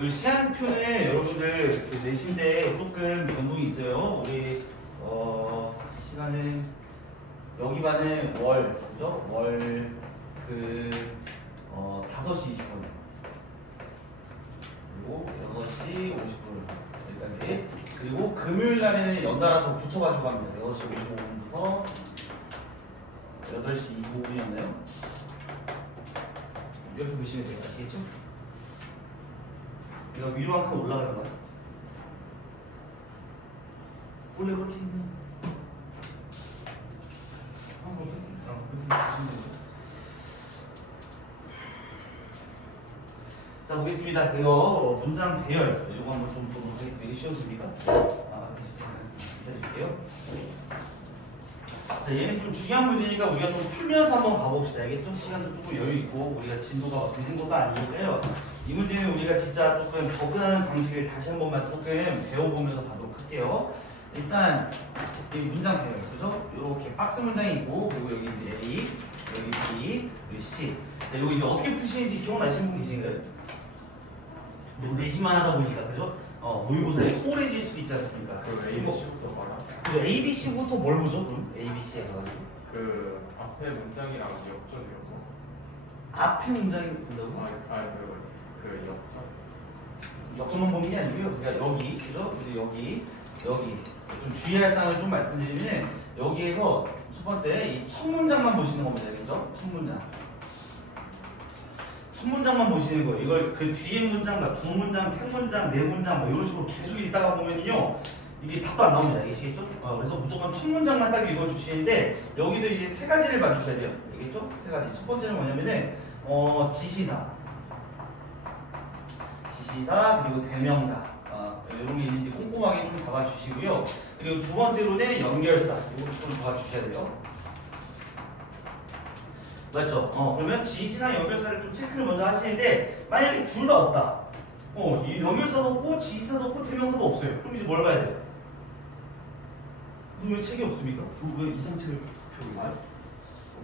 이 시간표는 여러분들 내신데 조금 변동이 있어요. 우리 시간은 여기 반은 월, 그죠? 월 5시 20분 그리고 6시 50분 여기까지. 그리고 금요일 날에는 연달아서 붙여가지고 합니다. 6시 55분부터 8시 25분이었나요? 이렇게 보시면 돼요. 아시겠죠? 이거 위로 한 칸 올라가는 거야. 원래 그렇게 있는. 그렇게 보시면 돼요. 자, 보겠습니다. 이거 문장 배열. 이거 한번 좀 보도록 하겠습니다. 이게 쉬워집니까? 기다릴게요. 자, 얘는 좀 중요한 문제니까 우리가 좀 풀면서 한번 가봅시다. 이게 좀 시간도 조금 여유 있고 우리가 진도가 늦은 것도 아니니까요. 이 문제는 우리가 진짜 조금 접근하는 방식을 다시 한 번만 조금 배워보면서 가도록 할게요. 일단 이 문장 배열, 그죠? 이렇게 박스 문장이 있고 그리고 여기 이제 A, 여기 B, 여기 C. 자, 이거 이제 어떻게 푸시는지 기억나시는 분 계신가요? 너무 내신만 하다 보니까, 그죠? 모의고사에 소홀해질 수도 있지 않습니까? 그 ABC부터 말아. 그죠? ABC부터 뭘 보죠? 그럼 ABC 해가지고 그 앞에 문장이랑 역전이요. 앞에 문장이 본다고? 그 역전. 역전만 보는 게 아니고요. 그러니까 여기, 그죠? 그래서 여기 좀 주의할 사항을 좀 말씀드리면 여기에서 첫 번째 이 첫 문장만 보시는 겁니다. 그죠? 첫 문장. 첫 문장만 보시는 거예요. 이걸 그 뒤에 문장, 두 문장, 세 문장, 네 문장 뭐 이런 식으로 계속 읽다가 보면요. 이게 답도 안 나옵니다. 아시겠죠? 그래서 무조건 첫 문장만 딱 읽어주시는데 여기서 이제 세 가지를 봐주셔야 돼요. 알겠죠? 세 가지. 첫 번째는 뭐냐면은 지시사 그리고 대명사 이런 게 있는지 꼼꼼하게 좀 잡아주시고요. 그리고 두 번째로는 연결사 이거 좀 잡아주셔야 돼요. 맞죠? 그러면 지시나 연결사를 좀 체크를 먼저 하시는데 만약에 둘 다 없다. 이 연결사도 없고 지시사도 없고 대명사도 없어요. 그럼 이제 뭘 봐야 돼요? 왜 책이 없습니까? 왜 이상 책을 펴고 있어요?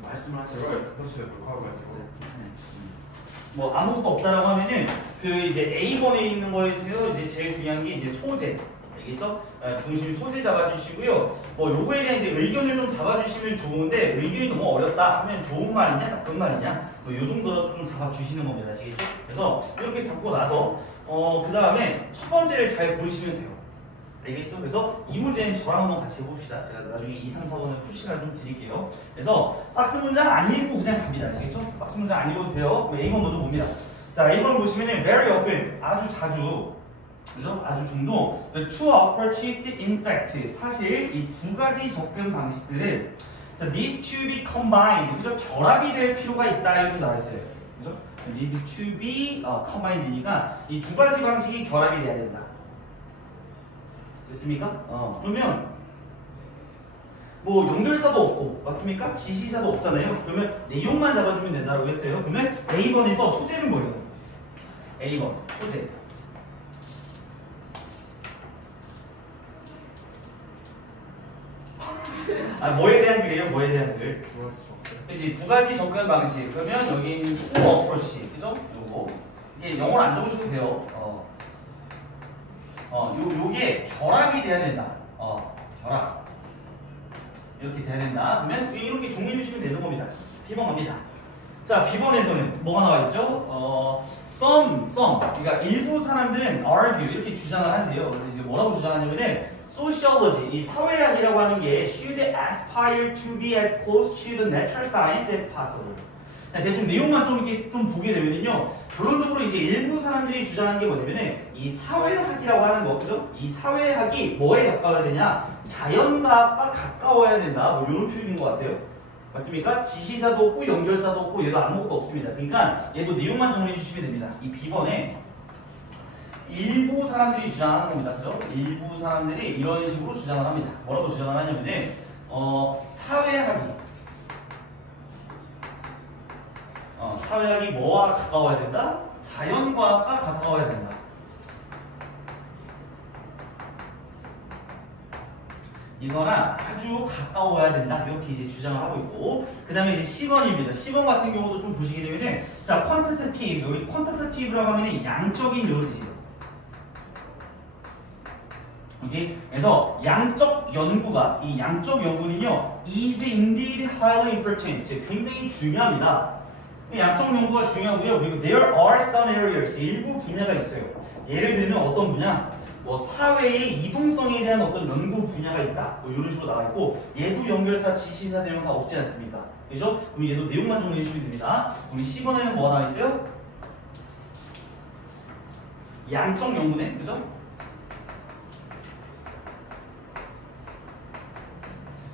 말씀을 하시죠. 제가 5시에 녹화해가지고. 뭐 아무것도 없다라고 하면은 그 이제 A번에 있는 거에서 이제 제일 중요한 게 이제 소재. 알겠죠? 중심 소재 잡아주시고요. 요거에 대한 이제 의견을 좀 잡아주시면 좋은데 의견이 너무 어렵다 하면 좋은 말이냐 나쁜 말이냐 요 정도라도 좀 잡아주시는 겁니다. 아시겠죠? 그래서 이렇게 잡고 나서 그 다음에 첫 번째를 잘 고르시면 돼요. 알겠죠? 그래서 이 문제는 저랑 한번 같이 해봅시다. 제가 나중에 2, 3, 4번을 풀 시간을 좀 드릴게요. 그래서 박스 문장 안 읽고 그냥 갑니다. 아시겠죠? 박스 문장 안 읽어도 돼요. A번 먼저 봅니다. 자, A번 보시면은 very often 아주 자주, 그죠? 아주 종종 two approaches in fact 사실 이 두 가지 접근 방식들은 these to be combined, 그죠? 결합이 될 필요가 있다 이렇게 나와 있어요. 그죠? need to be combined니까 이 두 가지 방식이 결합이 돼야 된다. 됐습니까? 그러면 뭐 연결사도 없고 맞습니까? 지시사도 없잖아요. 그러면 내용만 잡아주면 된다고 했어요. 그러면 A번에서 소재는 뭐예요? A번 소재. 뭐에 대한 글이에요? 뭐에 대한 글? 그치, 두 가지 접근 방식. 그러면 여기 있는 two approach, 그죠? 요거 이게 영어로 안 적으셔도 돼요. 요게 결합이 돼야 된다. 결합. 이렇게 돼야 된다. 그러면 이렇게 정리해 주시면 되는 겁니다. B번 갑니다. 자, B번에서는 뭐가 나와 있죠? some. 그러니까 일부 사람들은 argue 이렇게 주장을 한대요. 그래서 이제 뭐라고 주장하냐면은 sociology, 이 사회학이라고 하는 게 should aspire to be as close to the natural science as possible. 대충 내용만 좀 이렇게 좀 보게 되면요, 결론적으로 이제 일부 사람들이 주장하는 게 뭐냐면은 이 사회학이라고 하는 거, 그죠? 이 사회학이 뭐에 가까워야 되냐? 자연과학과 가까워야 된다. 뭐 이런 표현인 것 같아요. 맞습니까? 지시사도 없고 연결사도 없고 얘도 아무것도 없습니다. 그러니까 얘도 내용만 정리해 주시면 됩니다. 이 B번에 일부 사람들이 주장하는 겁니다. 그죠? 일부 사람들이 이런 식으로 주장을 합니다. 뭐라고 주장을 하냐면은 사회학이 뭐와 가까워야 된다? 자연과학과 가까워야 된다. 이거랑 아주 가까워야 된다. 이렇게 이제 주장을 하고 있고, 그 다음에 이제 10번입니다. 10번 같은 경우도 좀 보시게 되면은, 자, quantitative. 여기 quantitative라고 하면은 양적인 요리지. 오케이? 그래서 양적 연구가, 이 양적 연구는요, is indeed highly important. 굉장히 중요합니다. 양적 연구가 중요하고요. 그리고 there are some areas. 일부 분야가 있어요. 예를 들면 어떤 분야? 뭐 사회의 이동성에 대한 어떤 연구 분야가 있다. 뭐 이런 식으로 나와 있고, 얘도 연결사, 지시사, 대명사 없지 않습니까? 그죠? 그럼 얘도 내용만 정리해 주시면 됩니다. 우리 10번에는 뭐가 나와 있어요? 양적 연구네. 그죠?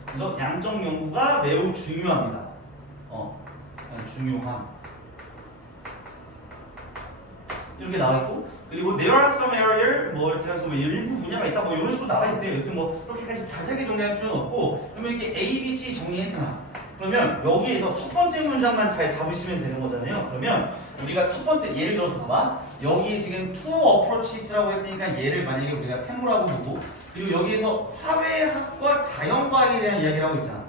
그래서 양적 연구가 매우 중요합니다. 중요함. 이렇게 나와 있고, 그리고 there are some area 뭐 이렇게 해서 뭐 일부 분야가 있다 뭐 이런 식으로 나와 있어요. 여튼 뭐 그렇게까지 자세하게 정리할 필요는 없고, 그러면 이렇게 A, B, C 정리했잖아. 그러면 여기에서 첫 번째 문장만 잘 잡으시면 되는 거잖아요. 그러면 우리가 첫 번째 예를 들어서 봐봐. 여기 지금 two approaches라고 했으니까 얘를 만약에 우리가 세모라고 보고, 그리고 여기에서 사회학과 자연과학에 대한 이야기를 하고 있잖아.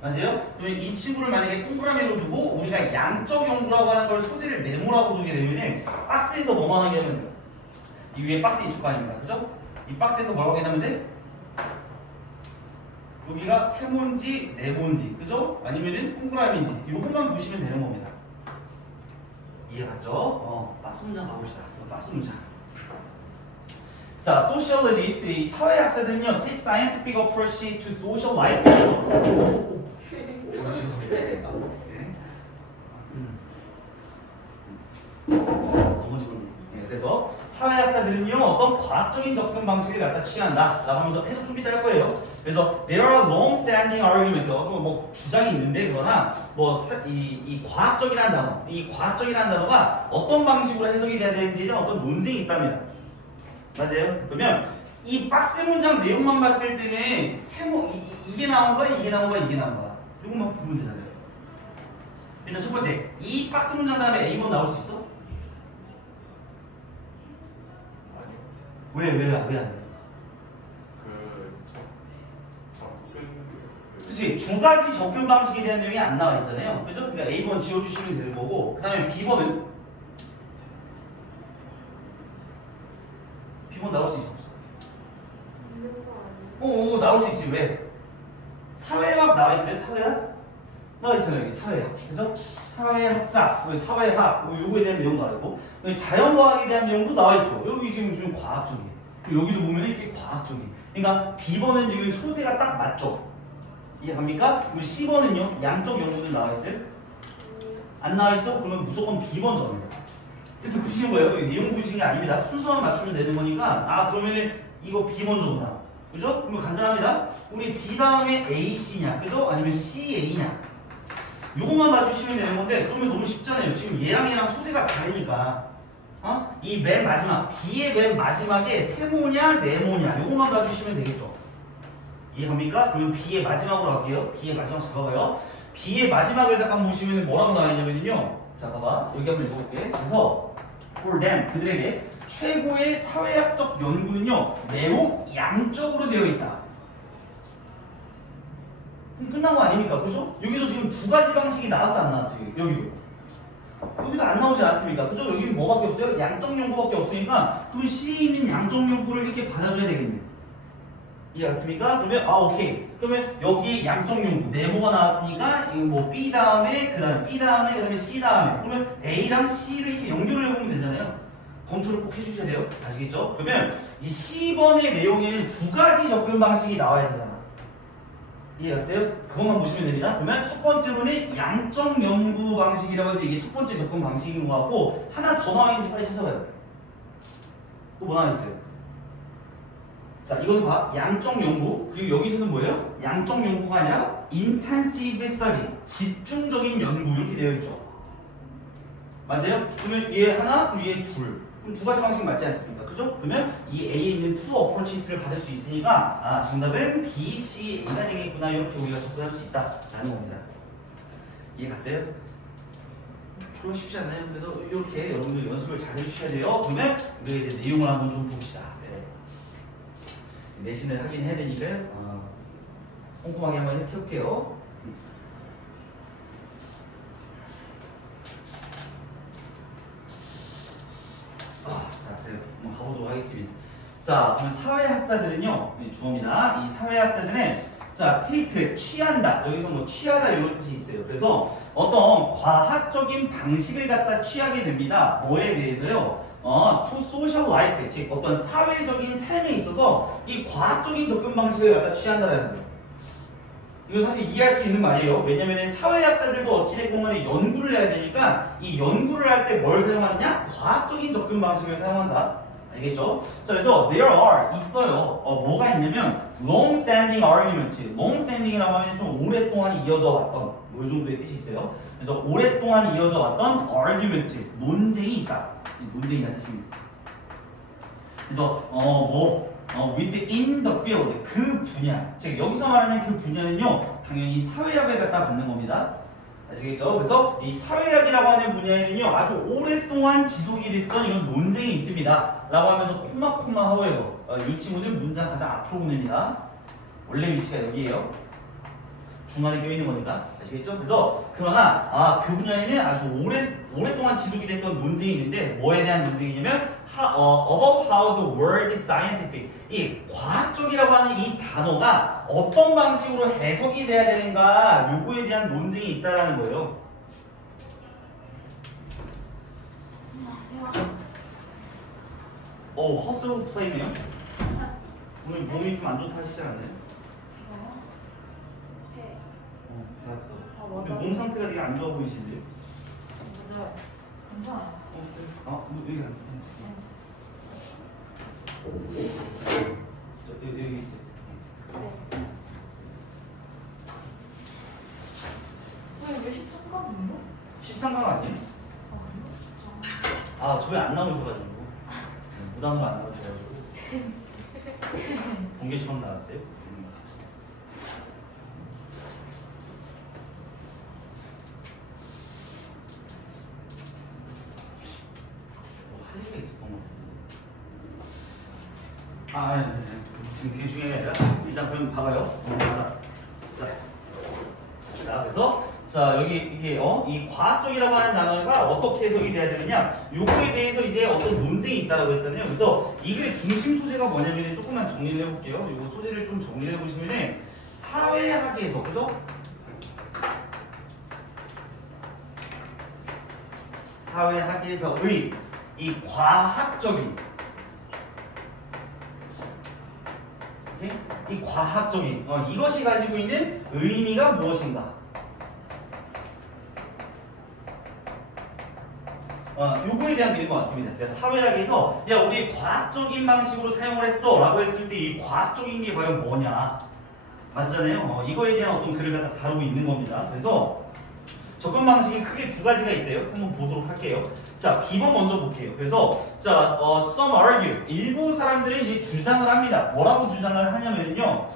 맞아요? 그러면 이 친구를 만약에 동그라미로 두고 우리가 양적 연구라고 하는 걸 소재를 네모라고 두게 되면은 박스에서 뭐만 하게 하면 돼요? 이 위에 박스 있을 거 아닙니까? 그죠? 이 박스에서 뭐라고 하면 돼? 여기가 세모인지 네모인지, 그죠? 아니면은 동그라미인지 이것만 보시면 되는 겁니다. 이해 갔죠? 박스 문장 가봅시다. 박스 문장. 자, sociologist, 이 사회학자들은요, take scientific approach to social life. 그래서 사회학자들은요, 어떤 과학적인 접근 방식을 갖다 취한다 라고 하면서 해석 좀 이따 할 거예요. 그래서 there are long-standing arguments, 뭐 주장이 있는데, 그러나 뭐 이 과학적이라는 단어, 이 과학적이라는 단어가 어떤 방식으로 해석이 돼야 되는지에 대한 어떤 논쟁이 있답니다. 맞아요? 그러면 이 박스 문장 내용만 봤을 때는 세모 이게 나온 거야, 이게 나온 거야, 이게 나온 거야. 이것만 보면 되잖아요. 일단 첫 번째, 이 박스 문장 다음에 A번 나올 수 있어? 왜 안 돼? 그치, 두 가지 접근 방식에 대한 내용이 안 나와 있잖아요. 그죠? 그러니까 A번 지워주시면 되는 거고, 그 다음에 B번은? B번 나올 수 있어? 나올 수 있지. 왜? 사회학 나와 있어요? 사회학? 나와 있잖아요. 여기 사회학. 그죠? 사회학자, 사회학, 요거에 대한 내용도 나와 있고, 자연과학에 대한 내용도 나와 있죠. 여기 지금 과학적이에요. 여기도 보면 이렇게 과학적이에요. 그러니까 B번은 지금 소재가 딱 맞죠? 이해갑니까? 그리고 C번은요, 양적 연구도 나와 있어요? 안 나와 있죠? 그러면 무조건 B번 점입니다. 이렇게 보시는 거예요. 내용 보시는 게 아닙니다. 순서만 맞추면 되는 거니까, 그러면은 이거 B번 점이다. 그죠? 그러면 간단합니다. 우리 B 다음에 AC냐, 그죠? 아니면 CA냐. 요것만 봐주시면 되는 건데, 그러면 너무 쉽잖아요. 지금 얘랑 소재가 다르니까. 이 맨 마지막, B의 맨 마지막에 세모냐, 네모냐, 요것만 봐주시면 되겠죠. 이해갑니까? 그러면 B의 마지막으로 갈게요. B의 마지막 잡아봐요. B의 마지막을 잠깐 보시면 뭐라고 나와 있냐면요. 자, 봐봐. 여기 한번 읽어볼게. 그래서, for them, 그들에게 최고의 사회학적 연구는요, 매우 양적으로 되어 있다. 그럼 끝난 거 아닙니까? 그죠? 여기도 지금 두 가지 방식이 나왔어, 안 나왔어요? 여기도 안 나오지 않습니까? 그죠? 여기는 뭐밖에 없어요? 양적 연구밖에 없으니까, 그럼 C에 있는 양적 연구를 이렇게 받아줘야 되겠네. 이해갔습니까? 그러면, 오케이. 그러면 여기 양적 연구, 네모가 나왔으니까, 이거 뭐 B 다음에, 그 다음에 C 다음에. 그러면 A랑 C를 이렇게 연결을 해보면 되잖아요. 검토를 꼭 해주셔야 돼요. 아시겠죠? 그러면 이 C번의 내용에는 두 가지 접근 방식이 나와야 되잖아. 이해갔어요? 그것만 보시면 됩니다. 그러면 첫 번째로는 양적 연구 방식이라고 해서 이게 첫 번째 접근 방식인 것 같고, 하나 더 나와 있는지 빨리 찾아봐요. 또 뭐 나와 있어요? 자, 이거는 봐. 양적 연구. 그리고 여기서는 뭐예요? 양적 연구가 아니라 intensive study. 집중적인 연구. 이렇게 되어 있죠. 맞아요? 그러면 얘 하나, 그리고 얘 둘. 그럼 두 가지 방식 맞지 않습니까? 그죠? 그러면 이 A에 있는 two approaches를 받을 수 있으니까, 정답은 B, C, A가 되겠구나. 이렇게 우리가 접근할 수 있다라는 겁니다. 이해 갔어요? 별로 쉽지 않나요? 그래서 이렇게 여러분들 연습을 잘 해주셔야 돼요. 그러면 우리가 이제 내용을 한번 좀 봅시다. 내신을 하긴 해야 되니까요. 꼼꼼하게 한번 해볼게요. 자, 한번 가보도록 하겠습니다. 자, 그러면 사회학자들은요, 주어입니다. 이 사회학자들은 자, take, 취한다. 여기서 뭐 취하다 이런 뜻이 있어요. 그래서 어떤 과학적인 방식을 갖다 취하게 됩니다. 뭐에 대해서요? To social life, 즉 어떤 사회적인 삶에 있어서 이 과학적인 접근 방식을 갖다 취한다라는 거예요. 이거 사실 이해할 수 있는 말이에요. 왜냐면 사회학자들도 어찌됐건 간에 연구를 해야 되니까 이 연구를 할 때 뭘 사용하느냐? 과학적인 접근 방식을 사용한다. 알겠죠? 자, 그래서 there are 있어요. 뭐가 있냐면 long-standing argument. long-standing이라고 하면 좀 오랫동안 이어져 왔던 뭐 이 정도의 뜻이 있어요. 그래서 오랫동안 이어져 왔던 argument 논쟁이 있다. 논쟁이라는 뜻입니다. 그래서 within the field 그 분야. 즉 여기서 말하는 그 분야는요 당연히 사회학을 갖다 받는 겁니다. 아시겠죠? 그래서 이 사회학이라고 하는 분야에는요 아주 오랫동안 지속이 됐던 이런 논쟁이 있습니다 라고 하면서 콤마 however 이 친구는 문장 가장 앞으로 보냅니다. 원래 위치가 여기에요. 중간에 껴있는 겁니다. 아시겠죠? 그래서 그러나 그 분야에는 아주 오랫동안 지속이 됐던 논쟁이 있는데 뭐에 대한 논쟁이냐면 about how the word scientific 이 과학적이라고 하는 이 단어가 어떤 방식으로 해석이 돼야 되는가 요거에 대한 논쟁이 있다라는 거예요. 허슬 플레이네요. 오늘 몸이 좀 안 좋다 하시지 않나요? 근데 몸 상태가 되게 안 좋아 보이시는데요? 맞아요. 괜찮아요. 여기 안 여기 있어요. 왜 13강인가? 13강 아니에요? 저희 안 나오셔가지고 무단으로 안 나오셔가지고 공개 처음 나왔어요? 할 얘기가 있었던 것 같은데. 지금 그게 중요한 게 아니라 일단 그럼 봐봐요. 자, 그래서 여기 이게 이 과학적이라고 하는 단어가 어떻게 해석이 돼야 되느냐 요거에 대해서 이제 어떤 논쟁이 있다고 했잖아요. 그래서 이 글의 중심 소재가 뭐냐면 조금만 정리를 해볼게요. 요거 소재를 좀 정리를 해보시면은 사회학에서 그죠? 사회학에서의 이 과학적인 이 과학적인 이것이 가지고 있는 의미가 무엇인가? 요거에 대한 글인 것 같습니다. 그러니까 사회학에서 야 우리 과학적인 방식으로 사용을 했어 라고 했을 때 이 과학적인 게 과연 뭐냐 맞잖아요. 이거에 대한 어떤 글을 갖다 다루고 있는 겁니다. 그래서 접근 방식이 크게 두 가지가 있대요. 한번 보도록 할게요. 자, 기본 먼저 볼게요. 그래서 자, some argue 일부 사람들이 이제 주장을 합니다. 뭐라고 주장을 하냐면요,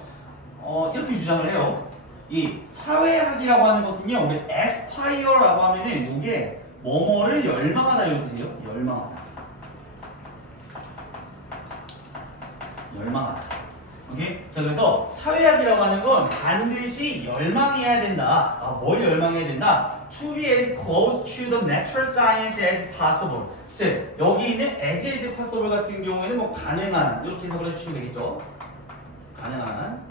이렇게 주장을 해요. 이 사회학이라고 하는 것은요, 우리 aspire라고 하면은 이게 뭐뭐를 열망하다 이런 뜻이에요. 열망하다. 오케이? 자, 그래서 사회학이라고 하는 건 반드시 열망해야 된다. 뭘 열망해야 된다? To be as close to the natural science as possible. 즉, 여기 있는 as possible 같은 경우에는 뭐 가능한 이렇게 해석을 해주시면 되겠죠. 가능한.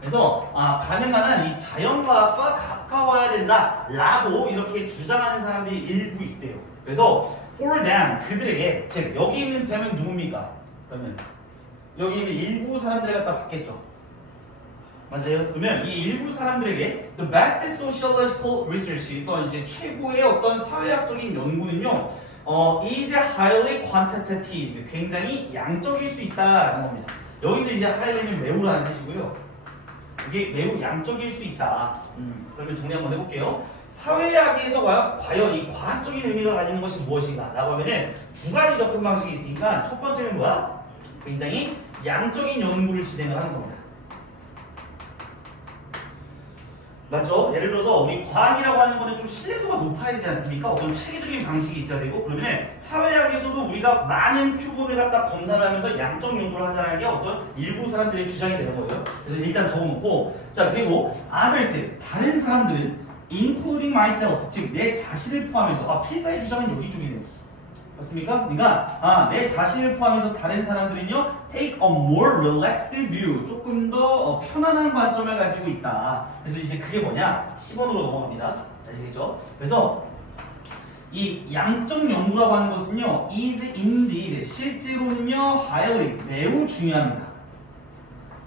그래서 가능한 한 이 자연과학과 가까워야 된다라고 이렇게 주장하는 사람들이 일부 있대요. 그래서 for them 그들에게 즉 여기 있는 them은 누굽니까? 그러면 여기 있는 일부 사람들을 갖다 받겠죠. 맞아요? 그러면 이 일부 사람들에게 the best sociological research 또 이제 최고의 어떤 사회학적인 연구는요 is highly quantitative 굉장히 양적일 수 있다라는 겁니다. 여기서 이제 highly는 매우라는 뜻이고요. 이게 매우 양적일 수 있다. 그러면 정리 한번 해볼게요. 사회학에서 과연 이 과학적인 의미가 가지는 것이 무엇인가? 라고 하면은 두 가지 접근 방식이 있으니까 첫 번째는 뭐야? 굉장히 양적인 연구를 진행을 하는 겁니다. 맞죠? 예를 들어서 우리 과학이라고 하는 거는 좀 신뢰도가 높아야 되지 않습니까? 어떤 체계적인 방식이 있어야 되고 그러면 사회학에서도 우리가 많은 표본을 갖다 검사를 하면서 양적 연구를 하자는 게 어떤 일부 사람들의 주장이 되는 거예요. 그래서 일단 적어놓고 자 그리고 others 다른 사람들은 including myself 즉 내 자신을 포함해서 필자의 주장은 여기 쪽이네요. 맞습니까? 그러니까 내 자신을 포함해서 다른 사람들은요 take a more relaxed view 조금 더 편안한 관점을 가지고 있다. 그래서 이제 그게 뭐냐 10번으로 넘어갑니다. 아시겠죠? 그래서 이 양적 연구라고 하는 것은요 is indeed 실제로는요 highly 매우 중요합니다.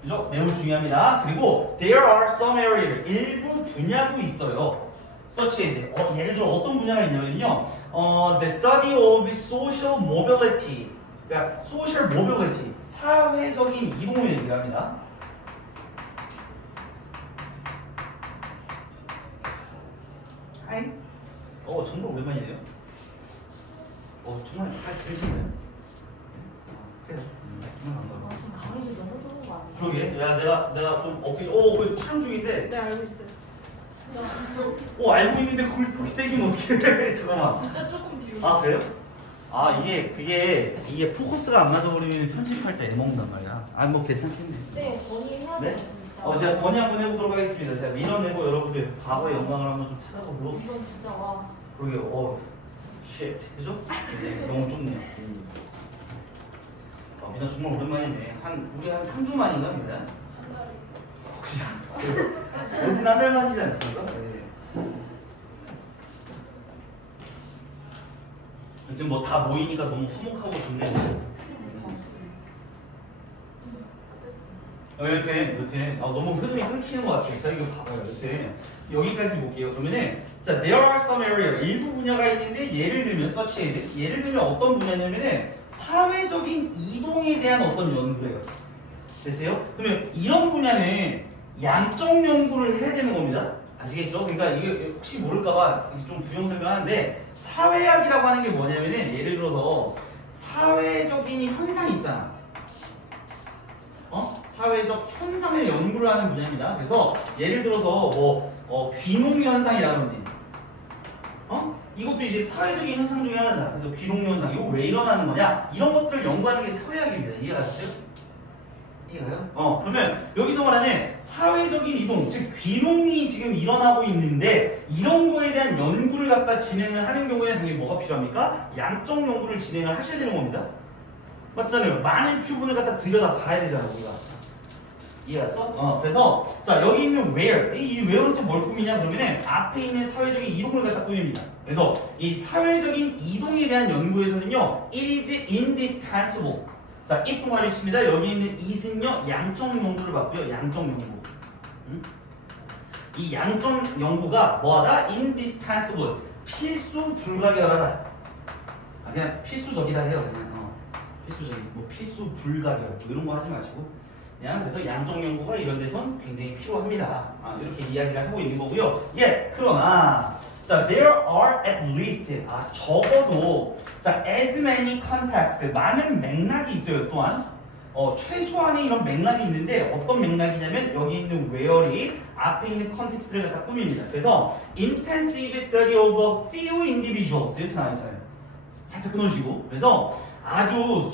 그죠? 매우 중요합니다. 그리고 there are some areas 일부 분야도 있어요. such as 예를 들어 어떤 분야가 있냐면요 the study of social mobility 그러니까 social mobility 사회적인 이동을 얘기합니다. 하이 정말 오랜만이네요. 정말 잘 들으시네요. 그래요. 정말 반가워요. 지금 강의실 너무 좋은 거 아니야? 그러게. 야 내가 좀 그 촬영 중인데. 네 알고 있어요. 알고 있는데 그걸 그렇게 땡기면 어떡해. 잠깐만. 진짜 조금 뒤로. 그래요? 이게 포커스가 안 맞아버리면 편집할 때 애먹는단 말이야. 뭐 괜찮겠네. 네 건의해야 네? 돼요 진짜. 제가 건의 한번 해보도록 하겠습니다. 제가 밀어내고 여러분들 과거의 영광을 한번 좀 찾아보도록. 이건 진짜 와. 그러게, 쉣. 그죠? 네, 너무 좁네요. 미나 정말 오랜만이네. 우리 한 3주 만인가, 미나? 한 달에. 혹시, 어진 한 달 만이지 않습니까? 네. 요즘 뭐 다 모이니까 너무 화목하고 좋네요. 여튼 너무 흐름이 끊기는 것 같아요. 자 이거 봐봐요. 여튼 여기까지 볼게요. 그러면은 자 there are some area 일부 분야가 있는데 예를 들면 such as 예를 들면 어떤 분야냐면은 사회적인 이동에 대한 어떤 연구예요. 되세요? 그러면 이런 분야는 양적 연구를 해야 되는 겁니다. 아시겠죠? 그러니까 이게 혹시 모를까봐 좀 부용 설명하는데 사회학이라고 하는 게 뭐냐면은 예를 들어서 사회적인 현상이 있잖아. 사회적 현상을 연구를 하는 분야입니다. 그래서 예를 들어서 귀농 현상이라든지 이것도 이제 사회적인 현상 중에 하나잖아. 그래서 귀농 현상 이거 왜 일어나는 거냐? 이런 것들을 연구하는 게 사회학입니다. 이해가 되세요? 이해가요? 그러면 여기서 말하는 사회적인 이동, 즉 귀농이 지금 일어나고 있는데 이런 거에 대한 연구를 갖다 진행을 하는 경우에는 당연히 뭐가 필요합니까? 양적 연구를 진행을 하셔야 되는 겁니다. 맞잖아요. 많은 표본을 갖다 들여다 봐야 되잖아, 우리가. 이해갔어? 그래서 자 여기 있는 where 이 where는 또 뭘 꾸미냐 그러면은 앞에 있는 사회적인 이동을 갖다 꾸밉니다. 그래서 이 사회적인 이동에 대한 연구에서는요 it is indispensable 자 이 동아리 칩니다. 여기 있는 it은요 양적 연구를 받고요. 양적 연구 이 양적 연구가 뭐하다? indispensable 필수 불가결하다. 그냥 필수적이다 해요. 그냥 필수적인 뭐 필수 불가결 뭐 이런 거 하지 마시고 그래서 양적 연구가 이런 데선 굉장히 필요합니다. 이렇게 이야기를 하고 있는 거고요. 그러나 자, there are at least 적어도 자, as many contexts 많은 맥락이 있어요. 또한 최소한의 이런 맥락이 있는데 어떤 맥락이냐면 여기 있는 where이 앞에 있는 context를 갖다 꾸밉니다. 그래서 intensive study of a few individuals 이렇게 나와 있어요. 살짝 끊어주시고 그래서 아주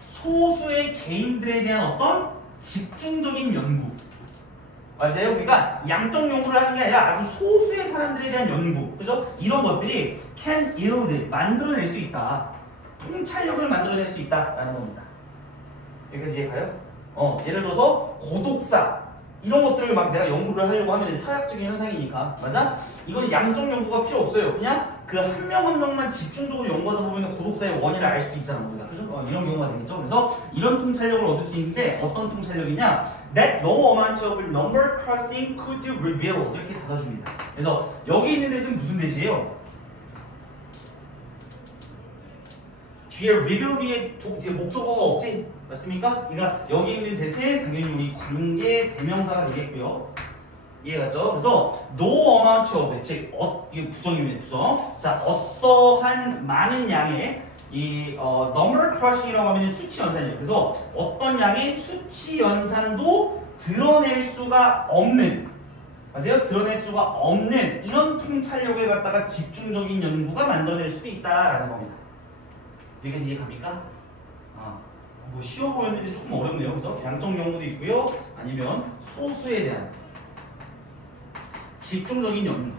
소수의 개인들에 대한 어떤 집중적인 연구. 맞아요? 그러니까 양적 연구를 하는 게 아니라 아주 소수의 사람들에 대한 연구. 그죠? 이런 것들이 can yield, 만들어낼 수 있다. 통찰력을 만들어낼 수 있다라는 겁니다. 여기까지 이해가요? 예를 들어서 고독사. 이런 것들을 막 내가 연구를 하려고 하면 사회학적인 현상이니까. 맞아? 이건 양적 연구가 필요 없어요. 그냥 그 한 명 한 명만 집중적으로 연구하다 보면 고독사의 원인을 알 수도 있잖아, 우리가. 그죠? 이런 경우가 되겠죠. 그래서 이런 통찰력을 얻을 수 있는데 어떤 통찰력이냐? That no amount of number crossing could reveal. 이렇게 닫아줍니다. 그래서 여기 있는 데서는 무슨 대시예요? 뒤에 reveal 뒤에 목적어가 없지? 맞습니까? 그러니까 여기 있는 대신 당연히 우리 관계 대명사가 되겠고요. 이해갔죠? 그래서 no amount of 즉 이게 부정입니다. 부정. 자 어떠한 많은 양의 이 number crushing이라고 하면 수치 연산이에요. 그래서 어떤 양의 수치 연산도 드러낼 수가 없는 아세요? 드러낼 수가 없는 이런 통찰력을 갖다가 집중적인 연구가 만들어낼 수도 있다라는 겁니다. 여기까지 이해갑니까? 뭐 쉬워 보였는데 조금 어렵네요. 그래서 양적 연구도 있고요. 아니면 소수에 대한 집중적인 연구.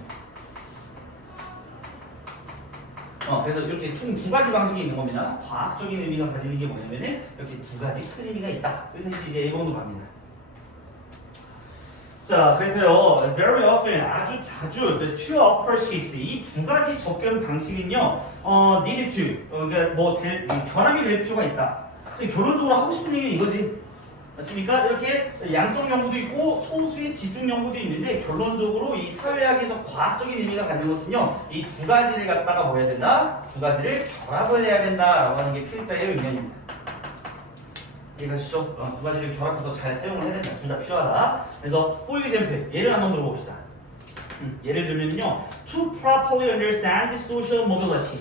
그래서 이렇게 총 두 가지 방식이 있는 겁니다. 과학적인 의미가 가지는 게 뭐냐면은 이렇게 두 가지 큰 의미가 있다. 그래서 이제 A번으로 갑니다. 자, 그래서요, very often, 아주 자주, the two approaches, 이 두 가지 접근 방식은요, need to, 그러니까 뭐, 결합이 될 필요가 있다. 결론적으로 하고 싶은 얘기는 이거지. 맞습니까? 이렇게 양적 연구도 있고, 소수의 집중 연구도 있는데, 결론적으로 이 사회학에서 과학적인 의미가 갖는 것은요, 이 두 가지를 갖다가 뭐 해야 된다? 두 가지를 결합을 해야 된다라고 하는 게 필자의 의견입니다. 이해가시죠? 두 가지를 결합해서 잘 사용을 해야 된다. 둘 다 필요하다. 그래서 for example, 예를 한번 들어봅시다. 예를 들면요, to properly understand social mobility.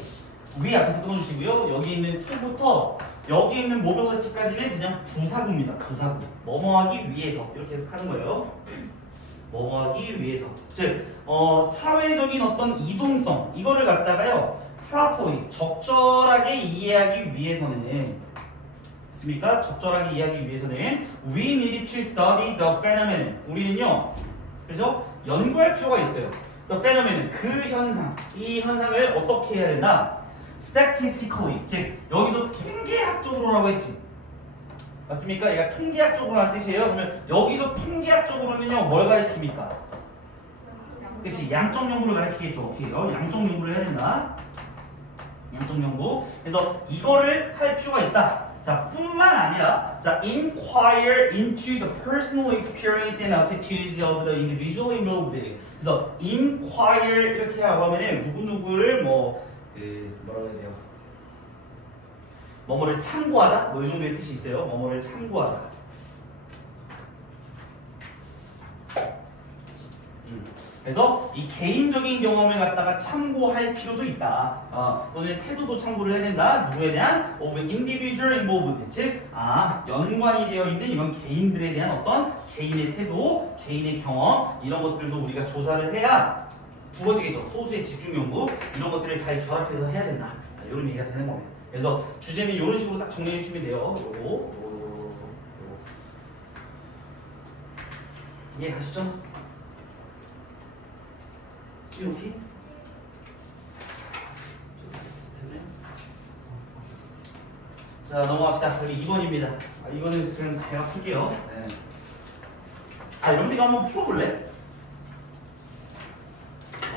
위 앞에서 끊어주시고요. 여기 있는 to부터 여기 있는 mobility까지는 그냥 부사구입니다. 부사구. 뭐뭐하기 위해서 이렇게 해석하는 거예요. 뭐뭐하기 위해서. 즉, 사회적인 어떤 이동성 이거를 갖다가요, properly 적절하게 이해하기 위해서는 맞습니까? 적절하게 이해하기 위해서는 we need to study the phenomenon. 우리는요, 그래서 연구할 필요가 있어요. The phenomenon, 그 현상, 이 현상을 어떻게 해야 된다? Statistically, 즉 여기서 통계학적으로라고 했지. 맞습니까? 얘가 통계학적으로 할 뜻이에요. 그러면 여기서 통계학적으로는요, 뭘 가리킵니까? 그렇지, 양적 연구를 가리키겠죠. 오케이, 양적 연구를 해야 된다. 양적 연구. 그래서 이거를 할 필요가 있다. 자, 뿐만 아니라, 자, inquire into the personal experience and attitudes of the individual involved. 그래서 inquire 이렇게 하고 하면은 누구누구를 뭐라고 해야 돼요? 뭐뭐를 참고하다? 뭐 이 정도의 뜻이 있어요. 뭐뭐를 참고하다. 그래서 이 개인적인 경험을 갖다가 참고할 필요도 있다. 너네 태도도 참고를 해야 된다. 누구에 대한? of individual involved. 즉, 연관이 되어 있는 이런 개인들에 대한 어떤 개인의 태도, 개인의 경험 이런 것들도 우리가 조사를 해야 두 번째겠죠. 소수의 집중 연구 이런 것들을 잘 결합해서 해야 된다. 이런 얘기가 되는 겁니다. 그래서 주제는 이런 식으로 딱 정리해 주시면 돼요. 요거. 이해가시죠? 이렇게 자, 넘어갑시다. 여기 2번입니다. 이거는 지금 제가 풀게요. 네. 여러분들 이거 한번 풀어볼래?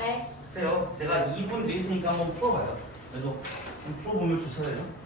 네. 그래요. 제가 2분 드릴 테니까 한번 풀어봐요. 그래서 풀어보면 좋잖아요.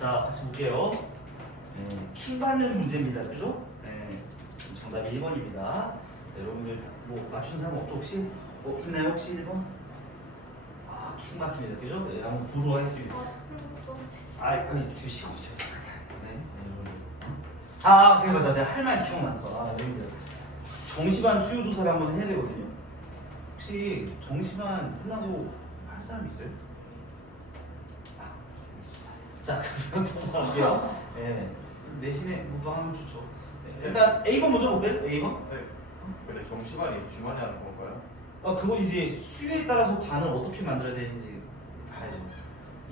자, 같이 볼게요. 킹 받는 문제입니다. 그죠? 정답이 1번입니다. 여러분들 뭐 맞춘 사람 없죠? 혹시? 있나요? 혹시 1번? 아, 킹 맞습니다. 그죠? 네, 한번 보도록 하겠습니다. 지금 시간 없죠. 그래 맞아. 내가 할 말 기억났어. 정시반 수요 조사를 한번 해야 되거든요. 혹시 정시반 끝나고 할 사람 있어요? 자, 그럼 넘어갈게요. 내신에 무방하면 좋죠. 일단 A번 먼저 볼까요? A번? 네. 근데 정시반이 주말에 하는 건가요? 그건 이제 수요에 따라서 반을 어떻게 만들어야 되는지 봐야죠.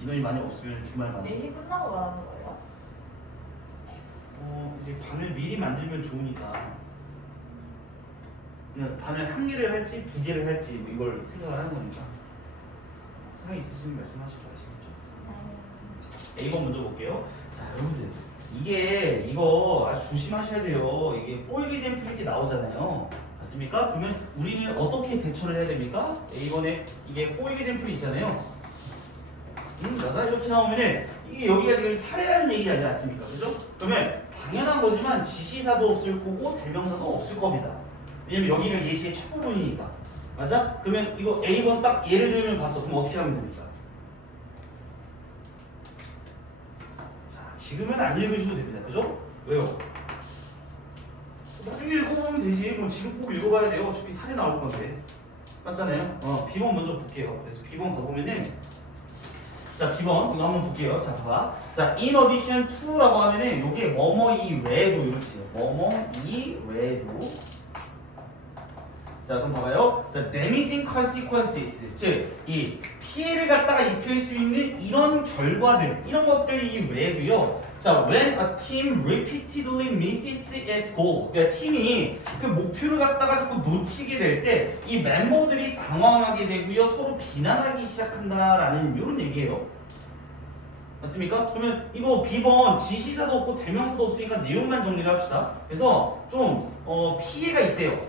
인원이 많이 없으면 주말만. 내신 끝나고 말하는 거예요? 이제 반을 미리 만들면 좋으니까 그냥 반을 한 개를 할지 두 개를 할지 뭐 이걸 생각을 하는 거니까. 상황 있으시면 말씀하시죠. A번 먼저 볼게요. 자, 여러분들 이거 아주 조심하셔야 돼요. 이게 포이기젠 이렇게 나오잖아요. 맞습니까? 그러면 우리는 어떻게 대처를 해야 됩니까? A번에 이게 포이기젠 있잖아요. 맞아, 이렇게 나오면은 이게 여기가 지금 사례라는 얘기 하지 않습니까? 그죠? 그러면 당연한 거지만 지시사도 없을 거고 대명사도 없을 겁니다. 왜냐면 여기가 예시의 첫 부분이니까. 맞아? 그러면 이거 A번 딱 예를 들면 봤어. 그럼 어떻게 하면 됩니까? 지금은 안 읽으셔도 됩니다. 그죠? 왜요? 나중에 읽어보면 되지. 뭐 지금 꼭 읽어봐야 돼요. 어차피 사례 나올 건데. 맞잖아요? B번 먼저 볼게요. 그래서 B번 가보면은 자, B번 이거 한번 볼게요. 자, 봐봐. 자, in addition to라고 하면은 요게 뭐뭐 이외에도 이렇지. 뭐뭐 이외에도. 자, 그럼 봐봐요. 자, damaging consequences. 즉, 이 피해를 갖다가 입힐 수 있는 이런 결과들, 이런 것들 이외에도요. 자, when a team repeatedly misses its goal. 그러니까 팀이 그 목표를 갖다가 자꾸 놓치게 될 때 이 멤버들이 당황하게 되고요. 서로 비난하기 시작한다라는 이런 얘기예요. 맞습니까? 그러면 이거 B번 지시사도 없고 대명사도 없으니까 내용만 정리를 합시다. 그래서 좀 피해가 있대요.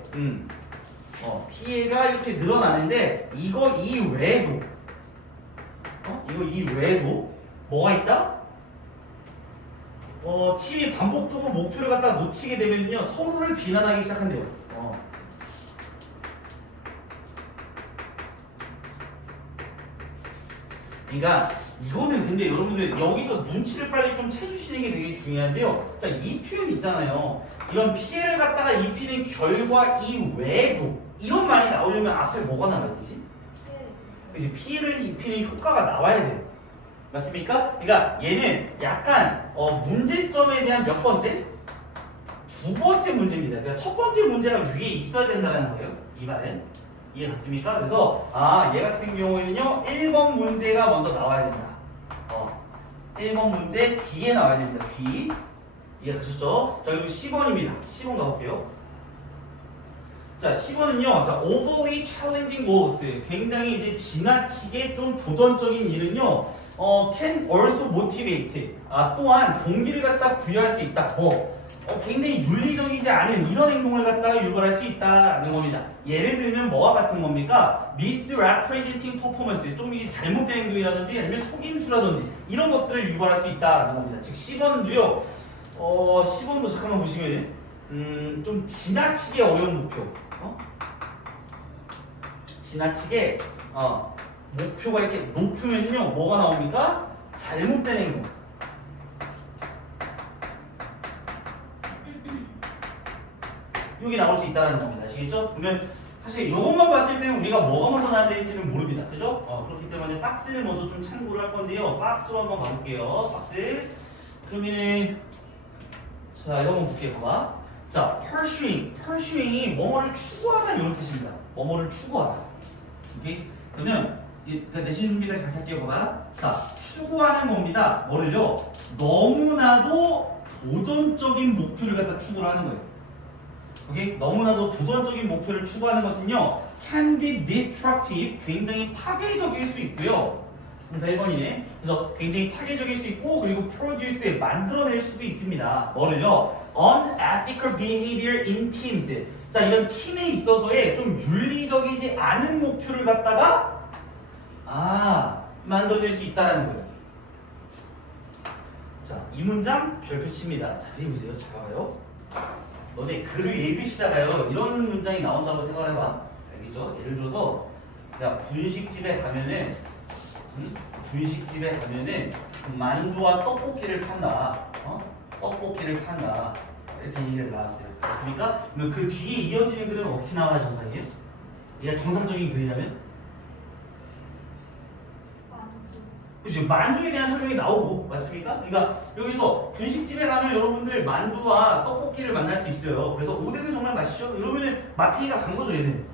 피해가 이렇게 늘어나는데 이거 이외에도 이거 이외에도 뭐가 있다? 팀이 반복적으로 목표를 갖다 놓치게 되면요 서로를 비난하기 시작한대요. 그러니까 이거는 근데 여러분들 여기서 눈치를 빨리 좀 채주시는 게 되게 중요한데요. 자, 이 표현 있잖아요. 이런 피해를 갖다가 입히는 결과 이외에도 이런 말이 나오려면 앞에 뭐가 나와야 되지? 그치? 피해를 입히는 효과가 나와야 돼요. 맞습니까? 그러니까 얘는 약간 문제점에 대한 몇 번째? 두 번째 문제입니다. 그러니까 첫 번째 문제가 위에 있어야 된다는 거예요. 이 말은. 이해 갔습니까? 그래서 얘 같은 경우에는요 1번 문제가 먼저 나와야 된다. 1번 문제 뒤에 나와야 됩니다. 뒤. 이해 가셨죠? 자, 그리고 10번입니다. 10번 가볼게요. 자, 10번은요. 자, overly challenging goals. 굉장히 이제 지나치게 좀 도전적인 일은요. can also motivate. 또한 동기를 갖다 부여할 수 있다. 굉장히 윤리적이지 않은 이런 행동을 갖다가 유발할 수 있다는 겁니다. 예를 들면 뭐와 같은 겁니까? misrepresenting performance. 좀 이게 잘못된 행동이라든지 아니면 속임수라든지 이런 것들을 유발할 수 있다는 겁니다. 즉 10번도요. 10번도 잠깐만 보시면 좀 지나치게 어려운 목표. 지나치게 목표가 이렇게 높으면요 뭐가 나옵니까? 잘못된 행동. 이게 나올 수 있다는 겁니다. 아시겠죠? 그러면 사실 이것만 봤을 때는 우리가 뭐가 먼저 나야 되는지는 모릅니다. 그죠? 그렇기 때문에 박스를 먼저 좀 참고를 할 건데요. 박스로 한번 가볼게요. 박스. 그러면은 자, 이거 한번 볼게요. 봐봐. 자, pursuing이 뭐뭐를 추구하다 이런 뜻입니다. 뭐뭐를 추구하다. 오케이? 그러면 내신 준비까지 같이 할게요. 봐봐. 자, 추구하는 겁니다. 뭐를요? 너무나도 도전적인 목표를 갖다 추구를 하는 거예요. 오케이? 너무나도 도전적인 목표를 추구하는 것은요, can be destructive, 굉장히 파괴적일 수 있고요. 동사 1번이네. 그래서 굉장히 파괴적일 수 있고 그리고 produce 만들어낼 수도 있습니다. 뭐를요? unethical behavior in teams. 자, 이런 팀에 있어서의 좀 윤리적이지 않은 목표를 갖다가 만들어낼 수 있다는 거예요. 자, 이 문장 별표 칩니다. 자세히 보세요. 잘 봐요. 너네 글을 읽으시다가요 이런 문장이 나온다고 생각을 해봐. 알겠죠? 예를 들어서 야 분식집에 가면은 만두와 떡볶이를 판다. 떡볶이를 판다. 이렇게 얘기가 나왔어요. 맞습니까? 그러면 그 뒤에 이어지는 글은 어떻게 나와야 정상이에요? 얘가 정상적인 글이라면? 그죠? 만두에 대한 설명이 나오고, 맞습니까? 그러니까 여기서 분식집에 가면 여러분들 만두와 떡볶이를 만날 수 있어요. 그래서 오뎅은 정말 맛있죠? 이러면은 마태이가 간 거죠, 얘는.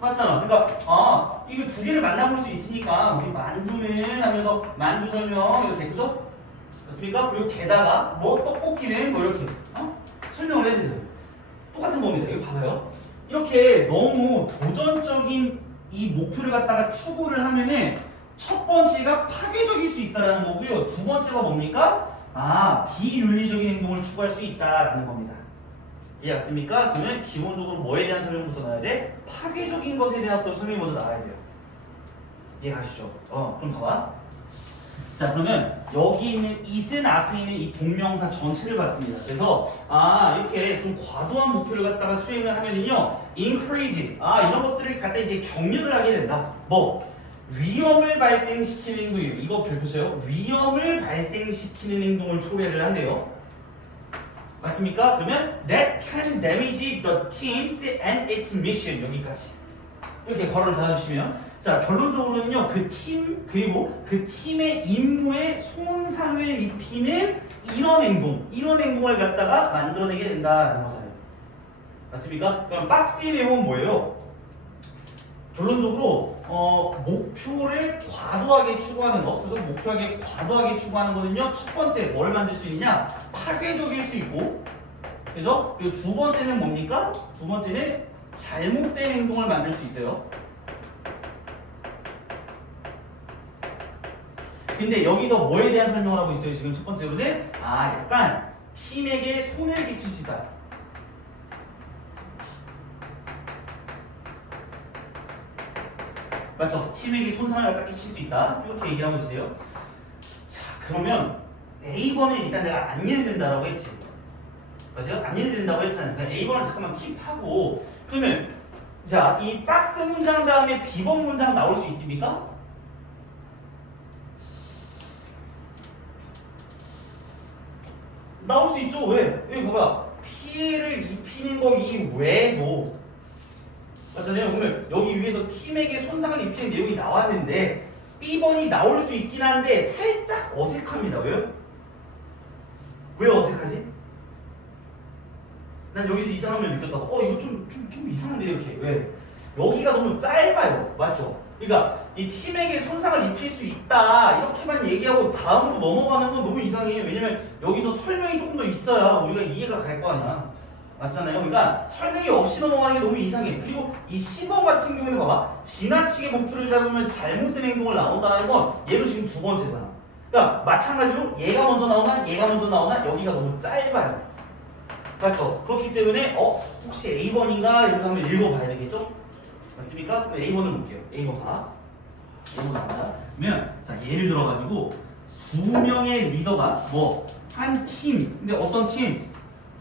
맞잖아. 그러니까 이거 두 개를 만나볼 수 있으니까 우리 만두는 하면서 만두 설명 이렇게, 그죠? 맞습니까? 그리고 게다가 뭐 떡볶이는 뭐 이렇게 설명을 해야 되죠. 똑같은 겁니다. 이거 봐봐요. 이렇게 너무 도전적인 이 목표를 갖다가 추구를 하면은 첫 번째가 파괴적일 수 있다는 거고요. 두 번째가 뭡니까? 비윤리적인 행동을 추구할 수 있다라는 겁니다. 이해했습니까? 그러면 기본적으로 뭐에 대한 설명부터 나와야 돼? 파괴적인 것에 대한 또 설명이 먼저 나와야 돼요. 이해가시죠? 그럼 봐봐. 자, 그러면 여기 있는 it은 앞에 있는 이 동명사 전체를 봤습니다. 그래서 이렇게 좀 과도한 목표를 갖다가 수행을 하면은요, encourage 이런 것들을 갖다 이제 격려를 하게 된다. 뭐? 위험을 발생시키는 행동이에요. 이거 별표세요. 위험을 발생시키는 행동을 초래를 한대요. 맞습니까? 그러면 that can damage the teams and its mission. 여기까지. 이렇게 괄호를 닫아주시면, 자, 결론적으로는요, 그 팀, 그리고 그 팀의 임무에 손상을 입히는 이런 행동을 갖다가 만들어내게 된다라는 거잖아요. 맞습니까? 그럼 박스의 내용은 뭐예요? 결론적으로 목표를 과도하게 추구하는 거. 그래서 목표하게 과도하게 추구하는 거는요, 첫 번째 뭘 만들 수 있냐? 파괴적일 수 있고, 그죠? 그리고 두 번째는 뭡니까? 두 번째는 잘못된 행동을 만들 수 있어요. 근데 여기서 뭐에 대한 설명을 하고 있어요? 지금 첫 번째로는 약간 팀에게 손해를 끼칠 수 있다. 맞죠? 팀에게 손상을 갖다 끼칠 수 있다. 이렇게 얘기하고 있어요. 자, 그러면 A번은 일단 내가 안 읽는다라고 했지. 맞아요? 안 읽는다고 했잖아요. 그러니까 A번은 잠깐만 킵하고, 그러면 자, 이 박스 문장 다음에 B번 문장 나올 수 있습니까? 나올 수 있죠. 왜? 여기 봐봐. 피해를 입히는 거 이외에도, 맞잖아요. 그러면 여기 위에서 팀에게 손상을 입히는 내용이 나왔는데 B번이 나올 수 있긴 한데 살짝 어색합니다. 왜요? 왜 어색하지? 난 여기서 이상함을 느꼈다가 이거 좀 이상한데 이렇게. 왜? 여기가 너무 짧아요. 맞죠? 그러니까 이 팀에게 손상을 입힐 수 있다 이렇게만 얘기하고 다음으로 넘어가는 건 너무 이상해요. 왜냐면 여기서 설명이 조금 더 있어야 우리가 이해가 갈 거 아니야. 맞잖아요. 그러니까 설명이 없이 넘어가는 게 너무 이상해. 그리고 이 10번 같은 경우에는 봐봐. 지나치게 목표를 잡으면 잘못된 행동을 나온다는 건 얘도 지금 두 번째잖아. 그러니까 마찬가지로 얘가 먼저 나오나 여기가 너무 짧아요. 맞죠? 그렇기 때문에 혹시 A번인가 이렇게 한번 읽어봐야 되겠죠? 맞습니까? 그럼 A번을 볼게요. A번 봐. A번 나온다. 그러면 자, 예를 들어가지고 두 명의 리더가 한 팀, 근데 어떤 팀?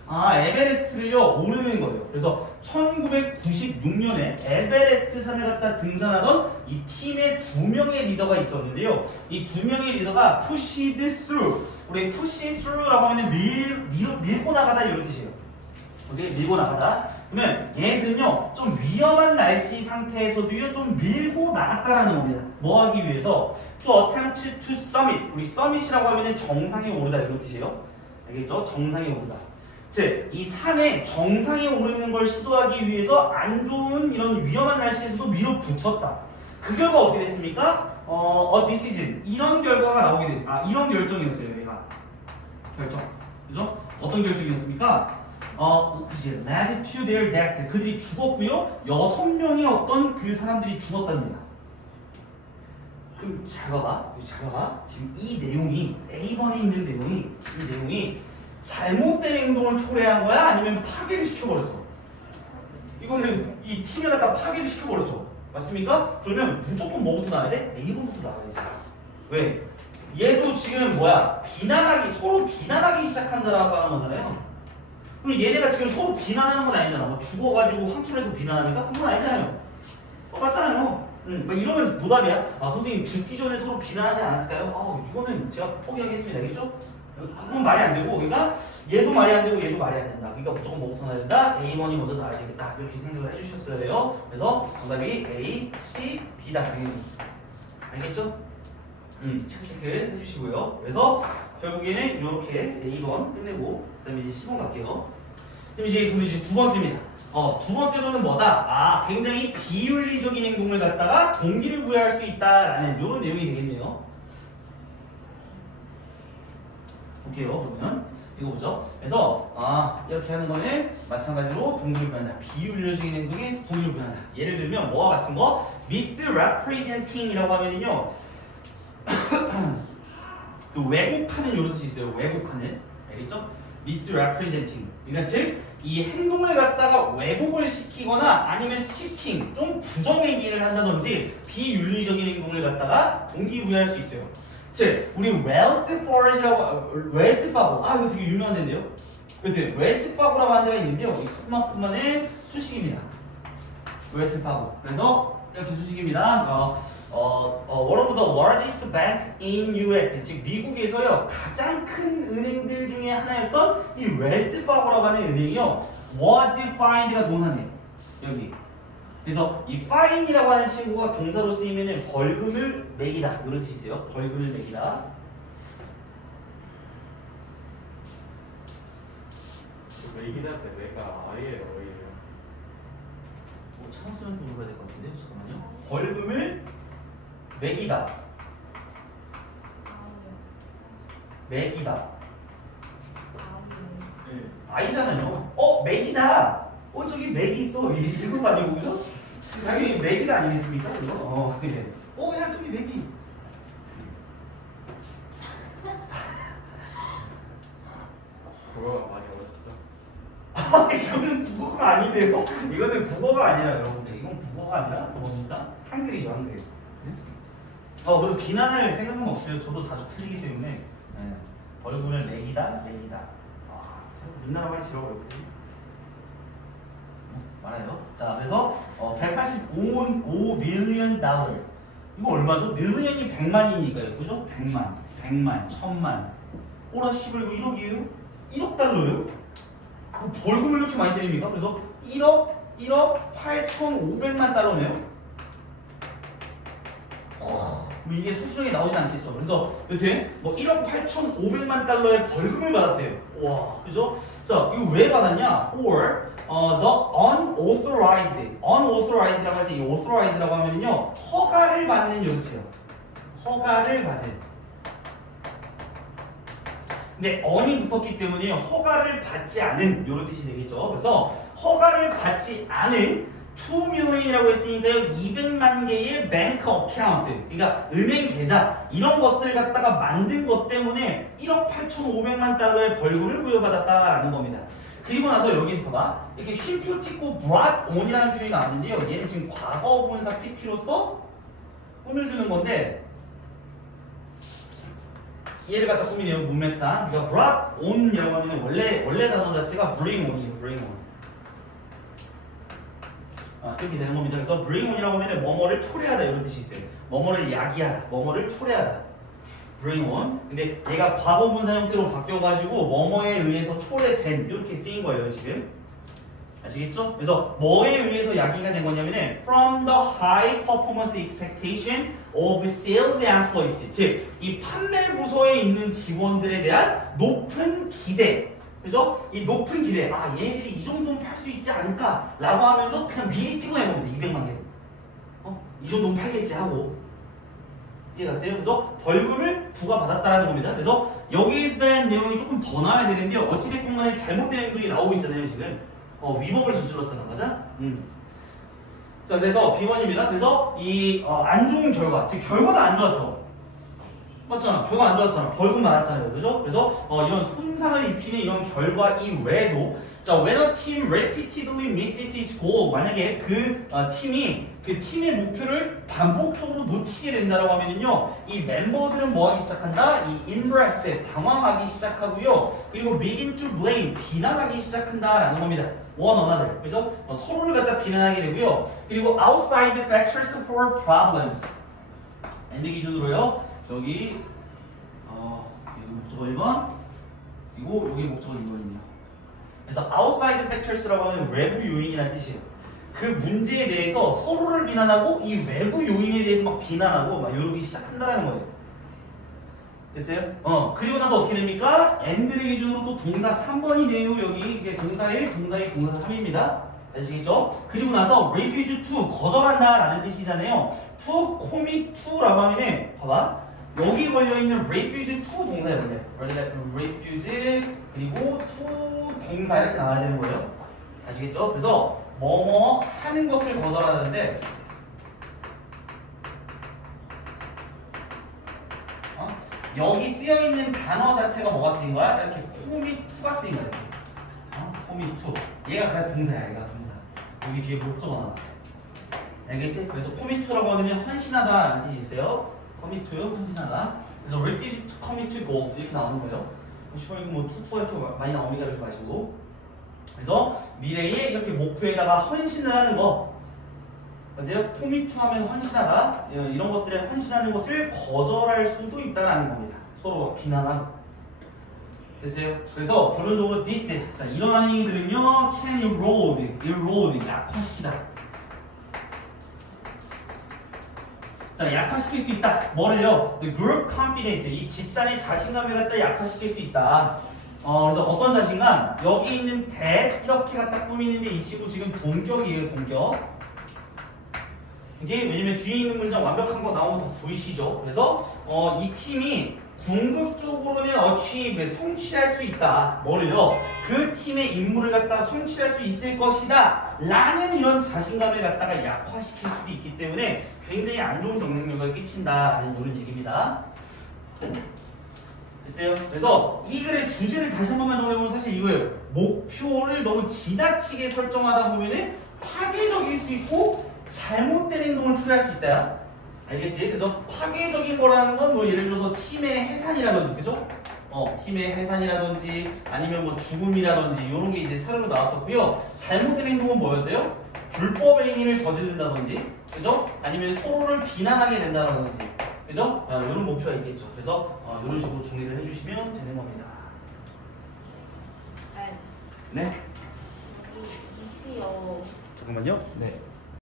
에베레스트를요 오르는 거예요. 그래서 1996년에 에베레스트 산을 갖다 등산하던 이 팀의 두 명의 리더가 있었는데요. 이 두 명의 리더가 pushed through. 우리 push through라고 하면 밀고 나가다 이런 뜻이에요. 오케이? 밀고 나가다. 그러면 얘네들은요 좀 위험한 날씨 상태에서도요 좀 밀고 나갔다라는 겁니다. 뭐 하기 위해서? To attempt to summit. 우리 summit이라고 하면 정상에 오르다 이런 뜻이에요. 알겠죠? 정상에 오르다. 즉, 이 산에 정상에 오르는 걸 시도하기 위해서 안 좋은 이런 위험한 날씨에서도 밀어붙였다. 그 결과 어떻게 됐습니까? decision. 이런 결과가 나오게 됐어요. 이런 결정이었어요, 얘가. 결정. 그죠? 어떤 결정이었습니까? 그치. led to their deaths. 그들이 죽었고요. 6명의 어떤 그 사람들이 죽었답니다. 좀 잘 봐봐. 잘 봐봐. 지금 이 내용이 A번에 있는 내용이 잘못된 행동을 초래한 거야? 아니면 파괴를 시켜버렸어? 이거는 이 팀에 갖다 파괴를 시켜버렸죠. 맞습니까? 그러면 무조건 뭐부터 나와야 돼? A번부터 나와야지. 왜? 얘도 지금 뭐야? 서로 비난하기 시작한다라고 하는 거잖아요. 그럼 얘네가 지금 서로 비난하는 건 아니잖아. 뭐 죽어가지고 황천에서 비난하니까? 그건 아니잖아요. 맞잖아요. 막 이러면 노답이야. 아, 선생님 죽기 전에 서로 비난하지 않았을까요? 이거는 제가 포기하겠습니다. 알겠죠? 그건 말이 안 되고, 그러니까 얘도 말이 안 되고 얘도 말이 안 된다. 그러니까 무조건 뭐부터 나야 된다? A번이 먼저 나와야 되겠다. 이렇게 생각을 해주셨어야 돼요. 그래서 정답이 A, C, B다. 알겠죠? 체크 해주시고요. 그래서 결국에는 이렇게 A번 끝내고, 그 다음에 이제 10번 갈게요. 그럼 이제 두 번째입니다. 두 번째로는 뭐다? 굉장히 비윤리적인 행동을 갖다가 동기를 부여할 수 있다라는 이런 내용이 되겠네요. 볼게요. 그러면 이거 보죠. 그래서 이렇게 하는 거는 마찬가지로 동기를 부여한다. 비윤리적인 행동에 동기를 부여한다. 예를 들면 뭐와 같은 거? misrepresenting이라고 하면은요. 그 왜곡하는 이런 뜻이 있어요. 왜곡하는. 알겠죠? misrepresenting. 그러니까 즉 이 행동을 갖다가 왜곡을 시키거나 아니면 치킹, 좀 부정행위를 한다든지 비윤리적인 행동을 갖다가 동기부여할 수 있어요. 즉 우리 웰스 파고 이거 되게 유명한 데인데요. 웰스 파고라고 하는 데가 있는데요. 이 뿐만의 수식입니다. 웰스 파고. 그래서 이렇게 수식입니다. one of the largest bank in US, 즉 미국에서요 가장 큰 은행들 중에 하나였던 이 웰스 파고라고 하는 은행이요 was fined가 동사네요. 여기. 그래서 이 fine이라고 하는 친구가 동사로 쓰이면은 벌금을 매기다 이런 뜻이 있어요. 벌금을 매기다. 매기다 때 내가 아예요, 어예요? 차고 쓰면 좀 물어봐야 될 것 같은데요. 잠깐만요. 벌금을 매기다. 매기다. 아니잖아요. 매기다. 저기 맥이 있어. 이런 거 아니고, 그죠? 당연히 맥이가 아니겠습니까? 그죠? 그래. 야, 저기 맥이. 그거가 많이 어렵죠? 이거는 국어가 아닌데요? 이거는 국어가 아니라 여러분들. 이건 국어가 아니라 뭡니까? 한글이죠, 한글. 그리고 비난할 생각은 없어요. 저도 자주 틀리기 때문에. 벌금을 매기다. 우리나라 말이 제일 어렵지. 말아요. 자, 그래서 185 밀리언 달러. 이거 얼마죠? 밀리언이 100만이니까요. 그죠? 100만, 1000만. 오라 씨발 이거 1억이에요? 1억 달러예요? 벌금을 이렇게 많이 때립니까? 그래서 1억 8,500만 달러네요. 이게 소수령에 나오진 않겠죠. 그래서 여튼 1억 8,500만 달러의 벌금을 받았대요. 와, 그죠? 자, 이거 왜 받았냐? For the unauthorized라고 할 때 이 authorized라고 하면요 허가를 받는 요체요. 허가를 받은. 근데 on이 붙었기 때문에 허가를 받지 않은 이런 뜻이 되겠죠. 그래서 허가를 받지 않은 2 million이라고 했으니까요 200만 개의 뱅크 어카운트, 그러니까 은행 계좌 이런 것들 갖다가 만든 것 때문에 1억 8,500만 달러의 벌금을 부여받았다라는 겁니다. 그리고 나서 여기서 봐봐, 이렇게 쉼표 찍고 brought on이라는 표현이 나왔는데요. 얘는 지금 과거분사 PP로서 꾸며주는 건데 얘를 갖다 꾸미네요. 문맥상. 그러니까 brought on이라고 하면 원래 단어 자체가 bring on이에요. bring on. 이렇게 되는 겁니다. 그래서 bring on이라고 하면 뭐뭐를 초래하다 이런 뜻이 있어요. 뭐뭐를 야기하다, 뭐뭐를 초래하다. bring on. 근데 얘가 과거분사 형태로 바뀌어가지고 뭐뭐에 의해서 초래된 이렇게 쓰인 거예요 지금. 아시겠죠? 그래서 뭐에 의해서 야기가 된 거냐면 from the high performance expectation of sales employees, 즉 이 판매 부서에 있는 직원들에 대한 높은 기대. 그래서 이 높은 기대, 얘네들이 이 정도는 팔 수 있지 않을까 라고 하면서 그냥 미리 찍어낸 겁니다. 200만 개. 이 정도는 팔겠지 하고. 이해갔어요? 그래서 벌금을 부과받았다라는 겁니다. 그래서 여기에 대한 내용이 조금 더 나와야 되는데요. 어찌됐건 간에 잘못된 행동이 나오고 있잖아요 지금. 위법을 저질렀잖아, 맞아? 자, 그래서 B1입니다. 그래서 이 안 좋은 결과, 즉 결과도 안 좋았죠. 맞잖아. 결과 안 좋았잖아. 벌금 많았잖아요. 그죠? 그래서 이런 손상을 입히는 이런 결과 이외에도 자, when a team repeatedly misses its goal, 만약에 그 팀의 목표를 반복적으로 놓치게 된다고 하면은요, 이 멤버들은 뭐 하기 시작한다? 이 embarrassed, 당황하기 시작하고요, 그리고 begin to blame, 비난하기 시작한다라는 겁니다. one another. 그래서 서로를 갖다 비난하게 되고요. 그리고 outside the factors for problems. 엔드 기준으로요. 저기 여기 목적어 1번, 그리고 여기 목적어 2번이네요. 그래서 outside factors라고 하면 외부 요인이라는 뜻이에요. 그 문제에 대해서 서로를 비난하고 이 외부 요인에 대해서 막 비난하고 막 이러기 시작한다라는 거예요. 됐어요? 그리고 나서 어떻게 됩니까? and를 기준으로 또 동사 3번이네요. 여기 이게 동사 1, 동사 2, 동사 3입니다. 아시겠죠? 그리고 나서 refuse to, 거절한다 라는 뜻이잖아요. to commit to라고 하면은 봐봐, 여기 걸려있는 refuse to 동사 여러분들, refuse 그리고 to 동사 이렇게 나와야 되는 거예요. 아시겠죠? 그래서 뭐뭐 하는 것을 거절하는데 여기 쓰여있는 단어 자체가 뭐가 쓰인 거야? 이렇게 commit to가 쓰인 거야. commit to, 얘가 그냥 동사야. 얘가 동사. 여기 뒤에 목적어 나와. 알겠지? 그래서 commit to라고 하면 헌신하다 라는 뜻이 있어요. commit to, 헌신하다. 그래서 refuse to commit to goals 이렇게 나오는 거예요. 혹시나 뭐 투투가 이렇게 많이 나옵니다. 그러지 마시고. 그래서 미래에 이렇게 목표에다가 헌신을 하는 거. 맞아요? commit to 하면 헌신하다. 이런 것들에 헌신하는 것을 거절할 수도 있다는 겁니다. 서로 비난하고. 됐어요? 그래서 결론적으로 this, 자, 이런 행위들은요, can erode, 약화시키다. 자, 약화시킬 수 있다. 뭐를요? The group confidence, 이 집단의 자신감을 갖다 약화시킬 수 있다. 그래서 어떤 자신감? 여기 있는 that 이렇게 갖다 꾸미는데 이 친구 지금 동격이에요, 동격. 이게 왜냐면 뒤에 있는 문장 완벽한 거 나오면 더 보이시죠? 그래서 이 팀이 궁극적으로는 achieve, 성취할 수 있다. 뭐를요? 그 팀의 임무를 갖다가 성취할 수 있을 것이다 라는 이런 자신감을 갖다가 약화시킬 수도 있기 때문에 굉장히 안 좋은 영향력을 끼친다라는 이런 얘기입니다. 됐어요? 그래서 이 글의 주제를 다시 한 번만 정해보면 사실 이거예요. 목표를 너무 지나치게 설정하다 보면은 파괴적일 수 있고 잘못된 행동을 초래할 수 있다. 알겠지? 그래서 파괴적인 거라는 건 뭐 예를 들어서 팀의 해산이라든지, 그죠? 팀의 해산이라든지 아니면 뭐 죽음이라든지 이런 게 이제 사례로 나왔었고요. 잘못된 행동은 뭐였어요? 불법의 행위를 저지른다든지, 그죠? 아니면 서로를 비난하게 된다든지, 그죠? 이런 목표가 있겠죠. 그래서 이런 식으로 정리를 해주시면 되는 겁니다. 네? 이시요. 잠깐만요. 네.